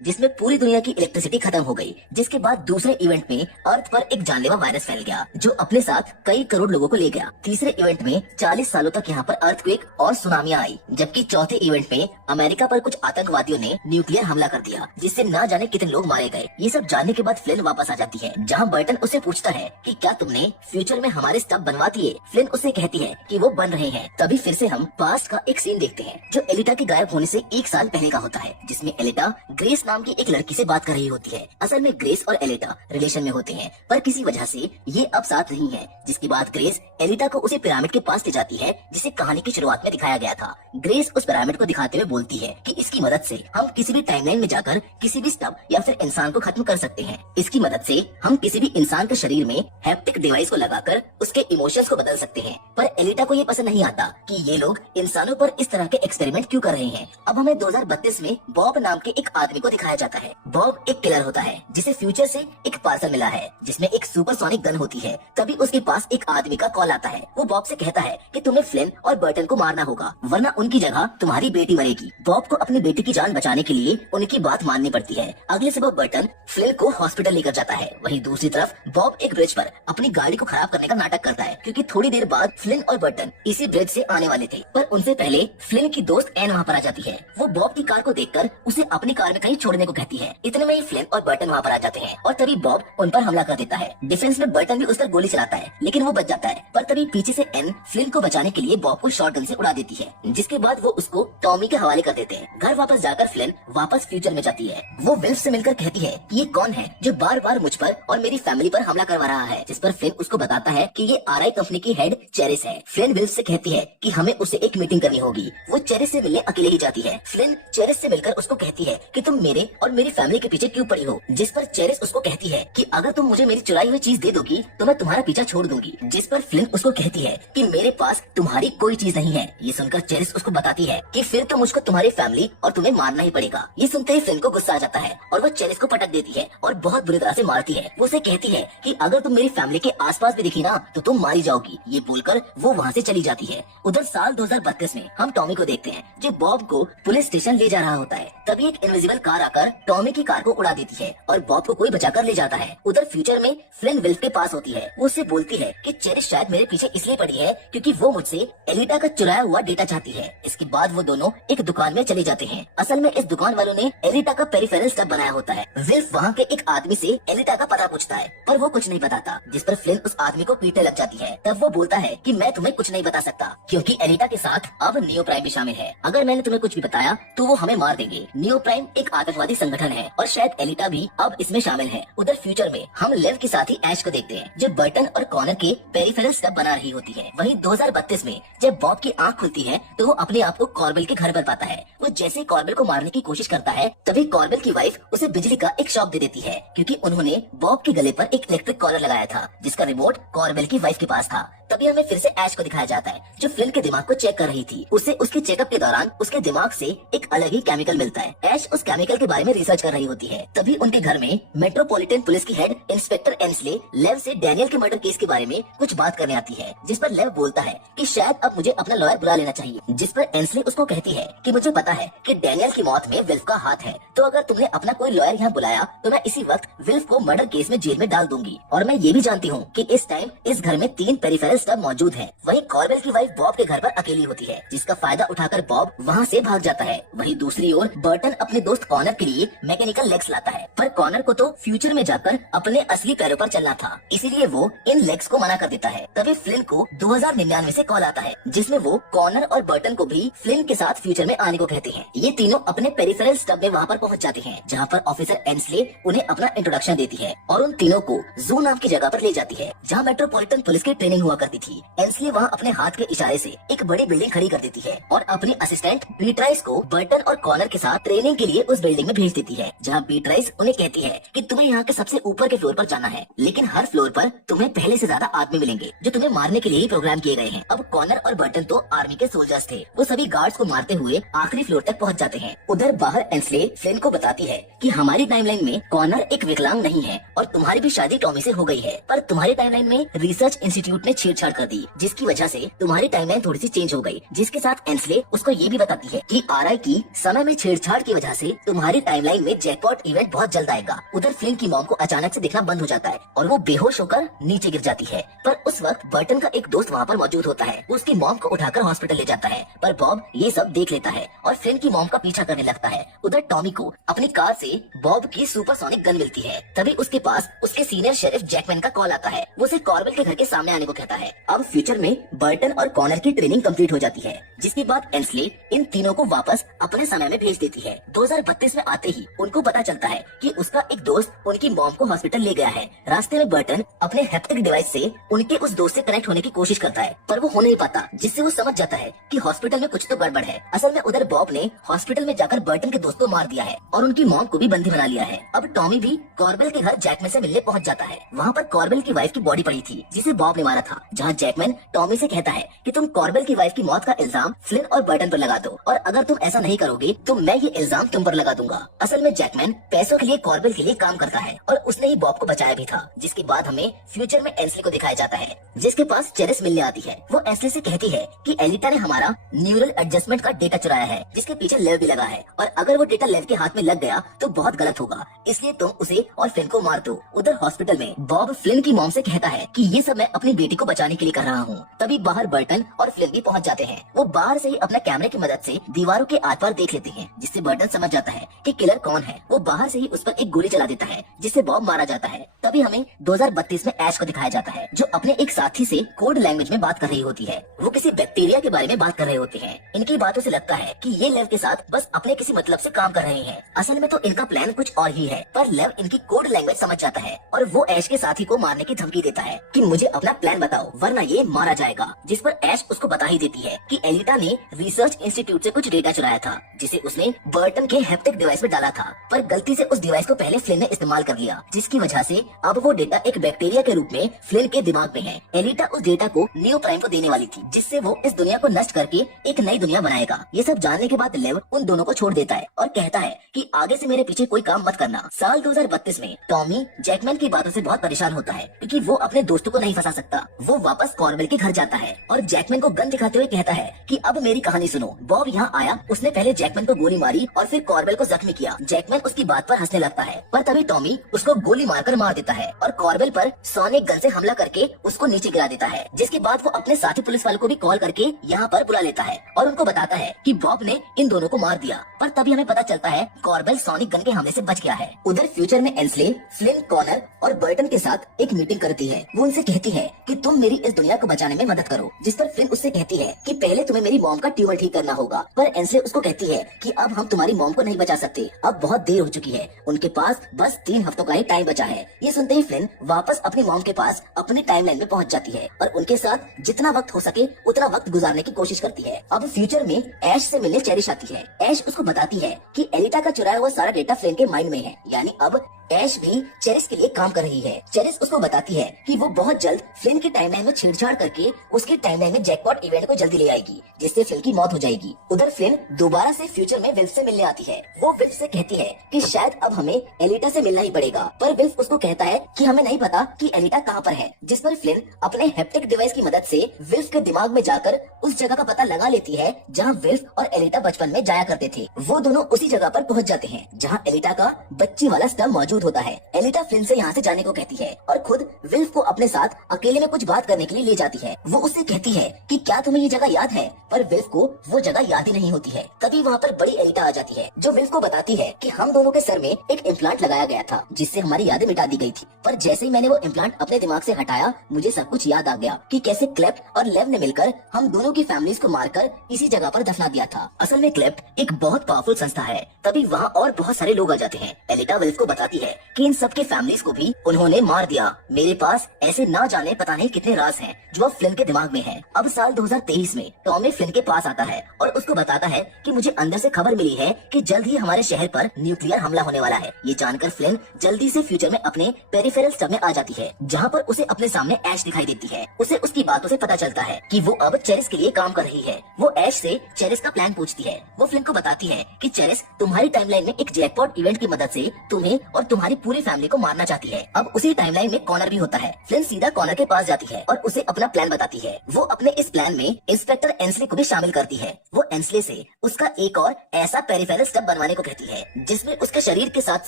जिसमें पूरी दुनिया की इलेक्ट्रिसिटी खत्म हो गई, जिसके बाद दूसरे इवेंट में अर्थ पर एक जानलेवा वायरस फैल गया जो अपने साथ कई करोड़ लोगों को ले गया। तीसरे इवेंट में 40 सालों तक यहाँ पर अर्थक्वेक और सुनामियां आई, जबकि चौथे इवेंट में अमेरिका पर कुछ आतंकवादियों ने न्यूक्लियर हमला कर दिया जिससे ना जाने कितने लोग मारे गए। ये सब जानने के बाद फ्लिन वापस आ जाती है, जहाँ बर्टन उससे पूछता है कि क्या तुमने फ्यूचर में हमारे स्टफ बनवा दिए। फ्लिन उससे कहती है कि वो बन रहे हैं। तभी फिर से हम पास्ट का एक सीन देखते हैं जो एलिटा के गायब होने से 1 साल पहले का होता है, जिसमें एलिटा ग्रेस नाम की एक लड़की से बात कर रही होती है। असल में ग्रेस और एलिटा रिलेशन में होते हैं, पर किसी वजह से ये अब साथ नहीं है, जिसके बाद ग्रेस एलिटा को उसे पिरामिड के पास ले जाती है जिसे कहानी की शुरुआत में दिखाया गया था। ग्रेस उस पिरामिड को दिखाते हुए बोलती है कि इसकी मदद से हम किसी भी टाइमलाइन में जाकर किसी भी स्टफ या फिर इंसान को खत्म कर सकते हैं। इसकी मदद से हम किसी भी इंसान के शरीर में हैप्टिक डिवाइस को लगाकर उसके इमोशंस को बदल सकते हैं। पर एलिटा को ये पसंद नहीं आता कि ये लोग इंसानों पर इस तरह के एक्सपेरिमेंट क्यों कर रहे हैं। अब हमें 2032 में बॉब नाम के एक आदमी को दिखाया जाता है। बॉब एक किलर होता है जिसे फ्यूचर से एक पार्सल मिला है जिसमें एक सुपरसोनिक गन होती है। तभी उसके पास एक आदमी का कॉल आता है। वो बॉब से कहता है कि तुम्हें फ्लिन और बर्टन को मारना होगा वरना उनकी जगह तुम्हारी बेटी मरेगी। बॉब को अपनी बेटी की जान बचाने के लिए उनकी बात माननी पड़ती है। अगले सुबह बर्टन फ्लिन को हॉस्पिटल लेकर जाता है। वहीं दूसरी तरफ बॉब एक ब्रिज पर अपनी गाड़ी को खराब करने का नाटक करता है, क्योंकि थोड़ी देर बाद फ्लिन और बर्टन इसी ब्रिज से आने वाले थे। पर उनसे पहले फ्लिन की दोस्त एन वहाँ पर आ जाती है। वो बॉब की कार को देखकर उसे अपनी कार में कहीं छोड़ने को कहती है। इतने में ही फ्लिन और बर्टन वहाँ पर आ जाते हैं और तभी बॉब उन पर हमला कर देता है। डिफेंस में बर्टन भी उस पर गोली चलाता है लेकिन वो बच जाता है। पर तभी पीछे से एन फ्लिन को बचाने के लिए बॉब को शॉटगन से उड़ा देती है, जिसके बाद वो उसको टॉमी के हवाले कर देते हैं। घर वापस जाकर फ्लिन वापस फ्यूचर में जाती है। वो विल्फ से मिलकर कहती है कि ये कौन है जो बार बार मुझ पर और मेरी फैमिली पर हमला करवा रहा है, जिस पर फ्लिन उसको बताता है कि ये आरआई कंपनी की हेड चेरिस है। फ्लिन विल्फ से कहती है कि हमें उससे एक मीटिंग करनी होगी। वो चेरिस से मिलने अकेले ही जाती है। फ्लिन चेरिस से मिलकर उसको कहती है कि तुम मेरे और मेरी फैमिली के पीछे क्यों पड़ी हो, जिस पर चेरिस उसको कहती है कि अगर तुम मुझे मेरी चुराई हुई चीज दे दोगी तो मैं तुम्हारा पीछा छोड़ दूंगी। जिस पर फ्लिन उसको कहती है कि मेरे पास तुम्हारी कोई चीज नहीं है। ये सुनकर चेरिस उसको बताती है कि फिर तो मुझको तुम्हारी फैमिली और तुम्हें मारना ही पड़ेगा। ये सुनते ही फ्लिन को गुस्सा आ जाता है और वो चेरिस को पटक देती है और बहुत बुरी तरह से मारती है। वो उसे कहती है कि अगर तुम मेरी फैमिली के आसपास भी दिखी ना तो तुम मारी जाओगी। ये बोलकर वो वहाँ से चली जाती है। उधर साल 2032 में हम टॉमी को देखते हैं जो बॉब को पुलिस स्टेशन ले जा रहा होता है। तभी एक इनविजिबल कार आकर टॉमी की कार को उड़ा देती है और बॉब को कोई बचाकर ले जाता है। उधर फ्यूचर में फ्लिन विल्फ के पास होती है। वो उससे बोलती है कि चेरिस शायद मेरे पीछे इसलिए पड़ी है क्योंकि वो मुझसे एलिटा का चुराया हुआ डेटा चाहती है। इसके बाद वो दोनों एक दुकान में चले जाते हैं। असल में इस दुकान वालों ने एलिटा का पेरिफेरल स्टफ बनाया होता है। विल्फ वहाँ के एक आदमी से एलिटा का पता पूछता है पर वो कुछ नहीं बताता, जिस पर फ्लिन उस आदमी को पीटने लग जाती है। तब वो बोलता है कि मैं तुम्हें कुछ नहीं बता सकता क्योंकि एलिटा के साथ अब नियो प्राइम भी शामिल है। अगर मैंने तुम्हें कुछ भी बताया तो वो हमें मार देंगे। नियो प्राइम एक आतंकवादी संगठन है और शायद एलिटा भी अब इसमें शामिल है। उधर फ्यूचर में हम लेव के साथ ही ऐश को देखते हैं जो बर्टन और कॉर्नर के पेरिफेरल स्टफ बना रही होती है। वहीं 2032 में जब बॉब की आंख खुलती है तो वो अपने आप को कॉर्बेल के घर पर पाता है। वो जैसे कॉर्बेल को मारने की कोशिश करता है तभी कॉर्बेल की वाइफ उसे बिजली का एक शॉक दे देती है, क्योंकि उन्होंने बॉब के गले पर एक इलेक्ट्रिक कॉलर लगाया था जिसका रिमोट कॉर्बेल की वाइफ के पास था। तभी हमें फिर से ऐश को दिखाया जाता है जो फ्लिन के दिमाग को चेक कर रही थी। उसे उसके चेकअप के दौरान उसके दिमाग से एक अलग ही केमिकल मिलता है। ऐश उस केमिकल के बारे में रिसर्च कर रही होती है। तभी उनके घर में मेट्रोपॉलिटन पुलिस की हेड इंस्पेक्टर एंसले लेव से डैनियल के मर्डर केस के बारे में कुछ बात करने आती है, जिस पर लेव बोलता है कि शायद अब मुझे अपना लॉयर बुला लेना चाहिए। जिस पर एंसले उसको कहती है कि मुझे पता है कि डैनियल की मौत में विल्फ का हाथ है, तो अगर तुमने अपना कोई लॉयर यहाँ बुलाया तो मैं इसी वक्त विल्फ को मर्डर केस में जेल में डाल दूंगी। और मैं ये भी जानती हूँ कि इस टाइम इस घर में 3 पेरिफेरल स्टफ मौजूद है। वहीं कॉर्बेल की वाइफ बॉब के घर पर अकेली होती है, जिसका फायदा उठाकर बॉब वहाँ से भाग जाता है। वहीं दूसरी ओर बर्टन अपने दोस्त कॉर्नर के लिए मैकेनिकल लेग्स लाता है, पर कॉर्नर को तो फ्यूचर में जाकर अपने असली पैरों पर चलना था, इसीलिए वो इन लेग्स को मना कर देता है। तभी फ्लिन को 2099 से कॉल आता है जिसमें वो कॉर्नर और बर्टन को भी फ्लिन के साथ फ्यूचर में आने को कहते हैं। ये तीनों अपने पेरिफेरल स्टफ में वहाँ पर पहुँच जाते हैं, जहाँ पर ऑफिसर एंसले उन्हें अपना इंट्रोडक्शन देती है और उन तीनों को जू नाम की जगह पर ले जाती है जहाँ मेट्रोपॉलिटन पुलिस की ट्रेनिंग हुआ करती थी। एंसले वहाँ अपने हाथ के इशारे से एक बड़ी बिल्डिंग खड़ी कर देती है और अपनी असिस्टेंट बीट्राइस को बर्टन और कॉर्नर के साथ ट्रेनिंग के लिए उस बिल्डिंग में भेज देती है, जहाँ बीट्राइस उन्हें कहती है कि तुम्हें यहाँ के सबसे ऊपर के फ्लोर पर जाना है, लेकिन हर फ्लोर पर तुम्हें पहले से ज्यादा आदमी मिलेंगे जो तुम्हें मारने के लिए ही प्रोग्राम किए गए हैं। अब कॉर्नर और बर्टन तो आर्मी के सोल्जर्स थे। वो सभी गार्ड्स को मारते हुए आखिरी फ्लोर तक पहुँच जाते हैं। उधर बाहर एंसले फ्लिन को बताती है कि हमारी टाइमलाइन में कॉर्नर एक विकलांग नहीं है और तुम्हारी भी शादी टॉमी से हो गई है, पर तुम्हारी टाइमलाइन में रिसर्च इंस्टीट्यूट ने छेड़छाड़ कर दी, जिसकी वजह से तुम्हारी टाइमलाइन थोड़ी सी चेंज हो गई। जिसके साथ एंसले उसको ये भी बताती है कि आरआई की समय में छेड़छाड़ की वजह से तुम्हारी तुम्हारी टाइमलाइन में जैकपॉट इवेंट बहुत जल्द आएगा। उधर फ्लिन की मॉम को अचानक से दिखना बंद हो जाता है और वो बेहोश होकर नीचे गिर जाती है। पर उस वक्त बर्टन का एक दोस्त वहाँ पर मौजूद होता है। वो उसकी मॉम को उठाकर हॉस्पिटल ले जाता है, पर बॉब ये सब देख लेता है और फ्लिन की मॉम का पीछा करने लगता है। उधर टॉमी को अपनी कार से बॉब की सुपरसोनिक गन मिलती है। तभी उसके पास उसके सीनियर शेरिफ जैकमैन का कॉल आता है। वो उसे कॉर्बेल के घर के सामने आने को कहता है। अब फ्यूचर में बर्टन और कॉनर की ट्रेनिंग कंप्लीट हो जाती है, जिसके बाद एंस्ले इन तीनों को वापस अपने समय में भेज देती है। 2032 में आते ही उनको पता चलता है कि उसका एक दोस्त उनकी मॉम को हॉस्पिटल ले गया है। रास्ते में बर्टन अपने हैप्टिक डिवाइस से उनके उस दोस्त से कनेक्ट होने की कोशिश करता है, पर वो हो नहीं पाता, जिससे वो समझ जाता है कि हॉस्पिटल में कुछ तो गड़बड़ है। असल में उधर बॉब ने हॉस्पिटल में जाकर बर्टन के दोस्त को मार दिया है और उनकी मॉम को भी बंदी बना लिया है। अब टॉमी भी कॉर्बेल के घर जैकमैन से मिलने पहुंच जाता है। वहाँ पर कॉर्बेल की वाइफ की बॉडी पड़ी थी, जिसे बॉब ने मारा था। जहाँ जैकमैन टॉमी से कहता है कि तुम कॉर्बेल की वाइफ की मौत का इल्जाम फ्लिन और बर्टन पर लगा दो, और अगर तुम ऐसा नहीं करोगे तो मैं ये इल्जाम तुम पर लगा दूंगा। असल में जैकमैन पैसों के लिए कॉर्बेल के लिए काम करता है और उसने ही बॉब को बचाया भी था। जिसके बाद हमें फ्यूचर में एंस्ले को दिखाया जाता है, जिसके पास चेरिस मिलने आती है। वो एंस्ले से कहती है कि एलिटा ने हमारा न्यूरल एडजस्टमेंट का डेटा चुराया है, जिसके पीछे लेव भी लगा है, और अगर वो डेटा लेव के हाथ में लग गया तो बहुत गलत होगा, इसलिए तुम उसे और फ्लिन को मार दो। उधर हॉस्पिटल में बॉब फ्लिन की मॉम से कहता है कि ये सब मैं अपनी बेटी को बचाने के लिए कर रहा हूँ। तभी बाहर बर्टन और फ्लिन भी पहुँच जाते हैं। वो बाहर से ही अपने कैमरे की मदद से दीवारों के आर पार देख लेते हैं, जिससे बर्टन समझ जाता है कि किलर कौन है। वो बाहर से ही उस पर एक गोली चला देता है, जिससे बॉब मारा जाता है। तभी हमें 2032 में ऐश को दिखाया जाता है, जो अपने एक साथी से कोड लैंग्वेज में बात कर रही होती है। वो किसी बैक्टीरिया के बारे में बात कर रहे होते हैं। इनकी बातों से लगता है कि ये लेव के साथ बस अपने किसी मतलब से काम कर रहे हैं। असल में तो इनका प्लान कुछ और ही है, पर लेव इनकी कोड लैंग्वेज समझ जाता है और वो ऐश के साथी को मारने की धमकी देता है कि मुझे अपना प्लान बताओ वरना ये मारा जाएगा। जिस पर ऐश उसको बता ही देती है कि एलिटा ने रिसर्च इंस्टीट्यूट से कुछ डेटा चुराया था, जिसे उसने बर्टन के हैप्टिक डिवाइस में डाला था, पर गलती से उस डिवाइस को पहले फ्लिन ने इस्तेमाल कर लिया, जिसकी वजह से अब वो डेटा एक बैक्टीरिया के रूप में फ्लिन के दिमाग में है। एलिटा उस डेटा को नियो प्राइम को देने वाली थी, जिससे वो इस दुनिया को नष्ट करके एक नई दुनिया बनाएगा। ये सब जानने के बाद लेव उन दोनों को छोड़ देता है और कहता है कि आगे से मेरे पीछे कोई काम मत करना। साल 2032 में टॉमी जैकमैन की बातों से बहुत परेशान होता है, क्योंकि वो अपने दोस्तों को नहीं फंसा सकता। वो वापस कॉर्बेल के घर जाता है और जैकमैन को गन दिखाते हुए कहता है कि अब मेरी कहानी सुनो। बॉब यहाँ आया, उसने पहले जैकमैन को गोली मारी और फिर कॉर्बेल को जख्मी किया। जैकमैन उसकी बात पर हंसने लगता है, पर तभी टॉमी उसको गोली मारकर मार देता है और कॉर्बेल पर सोनिक गन से हमला करके उसको नीचे गिरा देता है। जिसके बाद वो अपने साथी पुलिस वालों को भी कॉल करके यहाँ पर बुला लेता है और उनको बताता है कि बॉब ने इन दोनों को मार दिया। पर तभी हमें पता चलता है कॉर्बेल सोनिक गन के हमले से बच गया है। उधर फ्यूचर में एंस्ले फ्लिन, कॉनर और बर्टन के साथ एक मीटिंग करती है। वो उनसे कहती है कि तुम मेरी इस दुनिया को बचाने में मदद करो, जिस पर फ्लिन उससे कहती है कि पहले तुम्हें मेरी मॉम का ट्यूमर ठीक करना होगा। पर एंस्ले उसको कहती है कि अब हम तुम्हारी मॉम को नहीं बचा सकते, अब बहुत देर हो चुकी है, उनके पास बस 3 हफ्तों का ही टाइम बचा है। ये सुनते ही फ्लिन वापस अपनी मॉम के पास अपनी टाइमलाइन में पहुंच जाती है और उनके साथ जितना वक्त हो सके उतना वक्त गुजारने की कोशिश करती है। अब फ्यूचर में ऐश से मिलने चेरिश आती है। ऐश उसको बताती है कि एलिटा का चुराया हुआ सारा डेटा फ्लिन के माइंड में है, यानी अब ऐश भी चेरिस के लिए काम कर रही है। चेरिस उसको बताती है कि वो बहुत जल्द फ्लिन की टाइमलाइन में छेड़छाड़ करके उसकी टाइमलाइन में जैकपॉट इवेंट को जल्दी ले आएगी, जिससे फ्लिन की मौत हो जाएगी। उधर फ्लिन दोबारा से फ्यूचर में विल्फ से मिलने आती है। वो विल्फ से कहती है कि शायद अब हमें एलिटा से मिलना ही पड़ेगा, पर विल्फ उसको कहता है कि हमें नहीं पता कि एलिटा कहाँ पर है। जिस पर फ्लिन अपने हैप्टिक डिवाइस की मदद से विल्फ के दिमाग में जाकर उस जगह का पता लगा लेती है जहाँ विल्फ और एलिटा बचपन में जाया करते थे। वो दोनों उसी जगह पर पहुँच जाते हैं जहाँ एलिटा का बच्ची वाला स्टम्प मौजूद होता है। एलिटा फ्लिन से यहाँ से जाने को कहती है और खुद विल्फ को अपने साथ अकेले में कुछ बात करने के लिए ले जाती है। वो उससे कहती है कि क्या तुम्हें ये जगह याद है, पर विल्फ को वो जगह याद ही नहीं होती है। तभी वहाँ पर बड़ी एलिटा आ जाती है, जो विल्फ को बताती है कि हम दोनों के सर में एक इम्प्लांट लगाया गया था, जिससे हमारी यादें मिटा दी गई थी। पर जैसे ही मैंने वो इम्प्लांट अपने दिमाग से हटाया, मुझे सब कुछ याद आ गया कि कैसे क्लेप्ट और लेव ने मिलकर हम दोनों की फैमिलीज को मारकर इसी जगह पर दफना दिया था। असल में क्लेप्ट एक बहुत पावरफुल संस्था है। तभी वहाँ और बहुत सारे लोग आ जाते हैं। एलिटा विल्फ को बताती है कि इन सबके फैमिलीज को भी उन्होंने मार दिया। मेरे पास ऐसे ना जाने पता नहीं कितने राज हैं जो अब फ्लिन के दिमाग में हैं। अब साल 2023 में टॉमी फ्लिन के पास आता है और उसको बताता है कि मुझे अंदर से खबर मिली है कि जल्द ही हमारे शहर पर न्यूक्लियर हमला होने वाला है। ये जानकर फ्लिन जल्दी से फ्यूचर में अपने पेरिफेरल स्टब में आ जाती है, जहाँ पर उसे अपने सामने ऐश दिखाई देती है। उसे उसकी बातों से पता चलता है कि वो अब चेरिस के लिए काम कर रही है। वो ऐश से चेरिस का प्लान पूछती है। वो फ्लिन को बताती है कि चेरिस तुम्हारी टाइमलाइन में एक जैकपॉट इवेंट की मदद से तुम्हें और तुम्हारी पूरी फैमिली को मारना चाहती है। अब उसी टाइमलाइन में कॉनर भी होता है। फ्लिन सीधा कॉनर के पास जाती है और उसे अपना प्लान बताती है। वो अपने इस प्लान में इंस्पेक्टर एंसले को भी शामिल करती है। वो एंसले से उसका एक और ऐसा पेरिफेरल स्टफ बनवाने को कहती है जिसमें उसके शरीर के साथ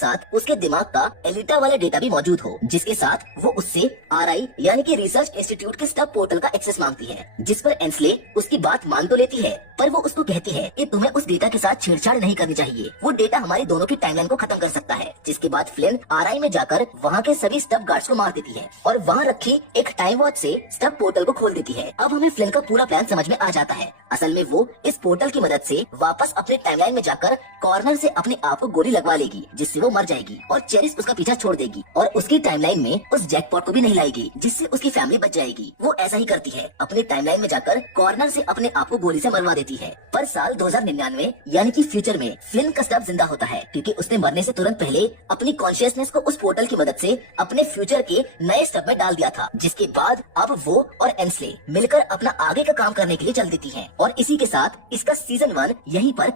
साथ उसके दिमाग का एलिटा वाला डेटा भी मौजूद हो, जिसके साथ वो उससे RI यानी कि रिसर्च इंस्टीट्यूट के स्टफ पोर्टल का एक्सेस मांगती है। जिस पर एंसले उसकी बात मान तो लेती है, पर वो उसको कहती है कि तुम्हें उस डेटा के साथ छेड़छाड़ नहीं करनी चाहिए। वो डेटा हमारी दोनों की टाइमलाइन को खत्म कर सकता है। जिसके बाद फ्लिन RI में जाकर वहाँ के सभी स्टफ गार्ड्स को मार देती है और वहाँ रखी एक टाइम वॉच से स्टफ पोर्टल को खोल देती है। अब हमें फ्लिन का पूरा प्लान समझ में आ जाता है। असल में वो इस पोर्टल की मदद से वापस अपने टाइमलाइन में जाकर कॉर्नर से अपने आप को गोली लगवा लेगी, जिससे वो मर जाएगी और चेरिस उसका पीछा छोड़ देगी और उसकी टाइमलाइन में उस जैकपॉट को भी नहीं लाएगी, जिससे उसकी फैमिली बच जाएगी। वो ऐसा ही करती है, अपनी टाइमलाइन में जाकर कॉर्नर से अपने आप को गोली से मरवा देती है। पर साल 2099 यानी कि फ्यूचर में फ्लिन का स्टफ जिंदा होता है, क्योंकि उसने मरने से तुरंत पहले अपनी कॉन्शियसनेस को उस पोर्टल की मदद से अपने फ्यूचर के नए स्टफ में डाल दिया था। जिसके बाद अब वो और एंसले मिलकर अपना आगे का काम करने के लिए चल देती हैं और इसी के साथ इसका सीजन 1 यहीं पर